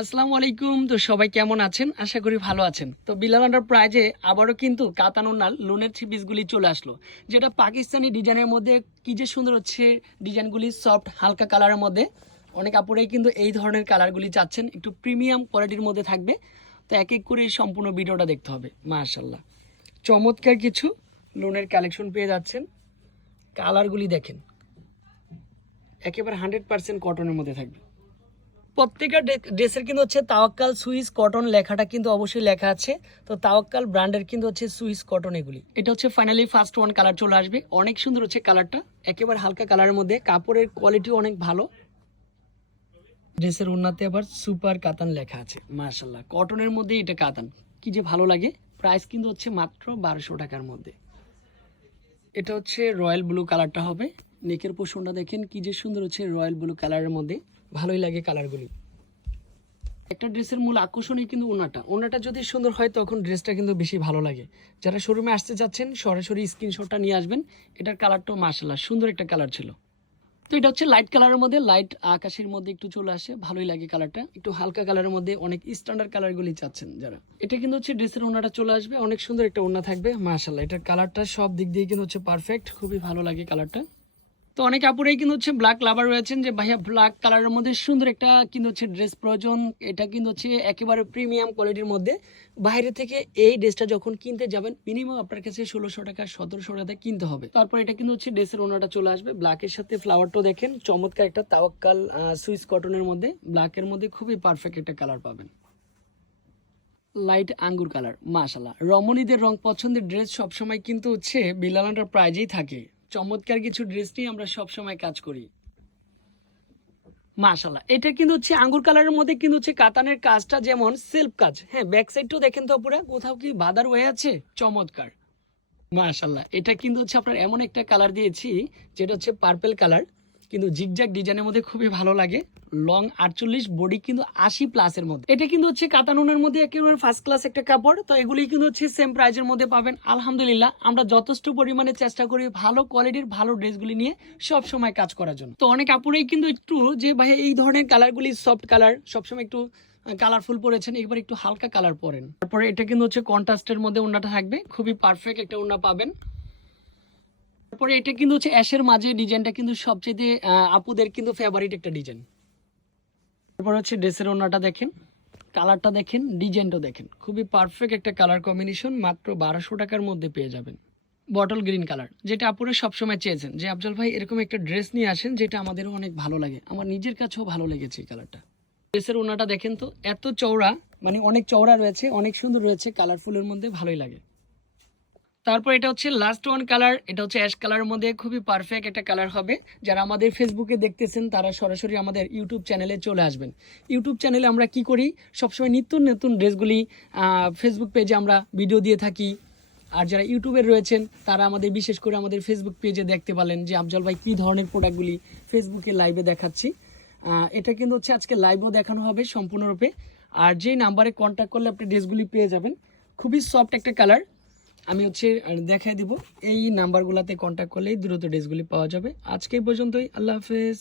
আসসালামু আলাইকুম। তো সবাই কেমন আছেন? আশা করি ভালো আছেন। তো বিলাল আন্ডার প্রাইজে আবারও কিন্তু কাতানুনাল লোনের থ্রি পিসগুলি চলে আসলো। যেটা পাকিস্তানি ডিজাইনের মধ্যে কি যে সুন্দর হচ্ছে ডিজাইনগুলি সফট, হালকা কালারের মধ্যে। অনেক আপুরাই কিন্তু এই ধরনের কালারগুলি চাচ্ছেন। একটু প্রিমিয়াম কোয়ালিটির মধ্যে থাকবে। তো এক এক করে সম্পূর্ণ ভিডিওটা দেখতে হবে। মাশাল্লাহ চমৎকার কিছু লোনের কালেকশন পেয়ে যাচ্ছেন। কালারগুলি দেখেন। একেবারে হান্ড্রেড পার্সেন্ট কটনের মধ্যে থাকবে। প্রত্যেকটা ড্রেসের কিন্তু হচ্ছে তাওয়াক্কাল সুইস কটন লেখাটা কিন্তু অবশ্যই লেখা আছে। তো তাওয়াক্কাল ব্র্যান্ডের কিন্তু হচ্ছে সুইস কটন এগুলি। এটা হচ্ছে ফাইনালি ফার্স্ট ওয়ান কালার চলে আসবে। অনেক সুন্দর হচ্ছে কালারটা একেবারে হালকা কালারের মধ্যে। কাপড়ের কোয়ালিটি অনেক ভালো। ড্রেসের উন্নতে আবার সুপার কাতান লেখা আছে। মার্শাল্লাহ কটনের মধ্যে এটা কাতান। কি যে ভালো লাগে। প্রাইস কিন্তু হচ্ছে মাত্র বারোশো টাকার মধ্যে। এটা হচ্ছে রয়্যাল ব্লু কালারটা হবে। নেকের পোষণটা দেখেন কি যে সুন্দর হচ্ছে রয়্যাল ব্লু কালারের মধ্যে। ভালোই লাগে কালারগুলি একটা ড্রেসের মূল আকর্ষণই কিন্তু ওনাটা। ওনাটা যদি সুন্দর হয়, তখন ড্রেসটা কিন্তু বেশি ভালো লাগে। যারা শোরুমে আসতে যাচ্ছেন, সরাসরি স্ক্রিনশটটা নিয়ে আসবেন। এটার কালারটাও মার্শাল্লাহ সুন্দর একটা কালার ছিল। তো এটা হচ্ছে লাইট কালারের মধ্যে লাইট আকাশের মধ্যে একটু চলে আসে, ভালোই লাগে কালারটা একটু হালকা কালারের মধ্যে অনেক স্ট্যান্ডার্ড কালারগুলি চাচ্ছেন যারা। এটা কিন্তু হচ্ছে ড্রেসের ওনাটা চলে আসবে, অনেক সুন্দর একটা ওনা থাকবে মার্শাল্লাহ এটার কালারটা সব দিক দিয়ে কিন্তু হচ্ছে পারফেক্ট খুবই ভালো লাগে কালারটা তো অনেক আপুরাই কিন্তু হচ্ছে ব্ল্যাক লাভার রয়েছেন যে, ভাইয়া ব্ল্যাক কালারের মধ্যে সুন্দর একটা কিন্তু হচ্ছে ড্রেস প্রয়োজন। এটা কিন্তু হচ্ছে একেবারে প্রিমিয়াম কোয়ালিটির মধ্যে। বাইরে থেকে এই ড্রেসটা যখন কিনতে যাবেন মিনিমাম আপনার কাছে ষোলোশো টাকা, সতেরোশো টাকা কিনতে হবে। তারপর এটা কিন্তু হচ্ছে ড্রেসের ওনাটা চলে আসবে। ব্ল্যাকের সাথে ফ্লাওয়ারটাও দেখেন, চমৎকার একটা তাওয়াক্কাল সুইস কটনের মধ্যে। ব্ল্যাকের মধ্যে খুবই পারফেক্ট একটা কালার পাবেন। লাইট আঙ্গুর কালার মাশাল্লাহ রমণীদের রং পছন্দের ড্রেস সবসময় কিন্তু হচ্ছে বিলালান্ডার প্রাইজেই থাকে। চমৎকার কিছু ড্রেস নিয়ে আমরা সবসময় কাজ করি। মাশাল্লাহ এটা কিন্তু হচ্ছে আঙ্গুর কালারের মধ্যে কিন্তু হচ্ছে কাতানের কাজটা যেমন সেলফ কাজ। হ্যাঁ ব্যাক সাইডটাও দেখেন তো পুরো, কোথাও কি বাদার হয়ে আছে? চমৎকার। মাশাল্লাহ এটা কিন্তু হচ্ছে আপনার এমন একটা কালার দিয়েছি, যেটা হচ্ছে পার্পেল কালার কিন্তু জিগজ্যাগ ডিজাইনের মধ্যে খুবই ভালো লাগে। লং আটচল্লিশ বডি কিন্তু আশি প্লাসের মধ্যে। এটা কিন্তু হচ্ছে কাতানুনের মধ্যে একেবারে ফার্স্ট ক্লাস একটা কাপড়। তো এগুলি কিন্তু হচ্ছে সেম প্রাইজের মধ্যে পাবেন। আলহামদুলিল্লাহ, আমরা যথেষ্ট পরিমাণে চেষ্টা করি ভালো কোয়ালিটির ভালো ড্রেসগুলি নিয়ে সব সময় কাজ করার জন্য। তো অনেক আপুরেই কিন্তু একটু যে ভাই এই ধরনের কালারগুলি সফট কালার সবসময় একটু কালারফুল পরেছেন এবার একটু হালকা কালার পরেন। তারপরে এটা কিন্তু হচ্ছে কন্ট্রাস্টের মধ্যে ওনাটা থাকবে। খুবই পারফেক্ট একটা ওনা পাবেন। তারপরে এটা কিন্তু হচ্ছে অ্যাশের মাঝে ডিজাইনটা কিন্তু সবচেয়ে আপুদের কিন্তু ফেভারিট একটা ডিজাইন। তারপর হচ্ছে ড্রেসের ওনাটা দেখেন, কালারটা দেখেন ডিজাইনটা দেখেন। খুবই পারফেক্ট একটা কালার কম্বিনেশন মাত্র বারোশো টাকার মধ্যে পেয়ে যাবেন। বটল গ্রিন কালার যেটা আপুরা সবসময় চেয়েছেন যে, আফজল ভাই, এরকম একটা ড্রেস নিয়ে আসেন যেটা আমাদেরও অনেক ভালো লাগে। আমার নিজের কাছেও ভালো লেগেছে এই কালারটা ড্রেসের ওনাটা দেখেন তো, এত চওড়া মানে অনেক চওড়া রয়েছে, অনেক সুন্দর রয়েছে কালারফুলের মধ্যে ভালোই লাগে। তারপর এটা হচ্ছে লাস্ট ওয়ান কালার এটা হচ্ছে অ্যাশ কালারের মধ্যে খুবই পারফেক্ট একটা কালার হবে। যারা আমাদের ফেসবুকে দেখতেছেন, তারা সরাসরি আমাদের ইউটিউব চ্যানেলে চলে আসবেন। ইউটিউব চ্যানেলে আমরা কি করি? সবসময় নিত্য নতুন ড্রেসগুলি ফেসবুক পেজে আমরা ভিডিও দিয়ে থাকি। আর যারা ইউটিউবে রয়েছেন, তারা আমাদের, বিশেষ করে আমাদের ফেসবুক পেজে দেখতে পারেন যে আফজল ভাই কী ধরনের প্রোডাক্টগুলি ফেসবুকে লাইভে দেখাচ্ছি। এটা কিন্তু হচ্ছে আজকে লাইভও দেখানো হবে সম্পূর্ণরূপে। আর যেই নাম্বারে কন্ট্যাক্ট করলে আপনি ড্রেসগুলি পেয়ে যাবেন। খুবই সফট একটা কালার আমি হচ্ছে দেখাই দিব। এই নাম্বারগুলোতে কন্ট্যাক্ট করলেই দ্রুত ড্রেসগুলি পাওয়া যাবে। আজকে পর্যন্তই। আল্লাহ হাফেজ।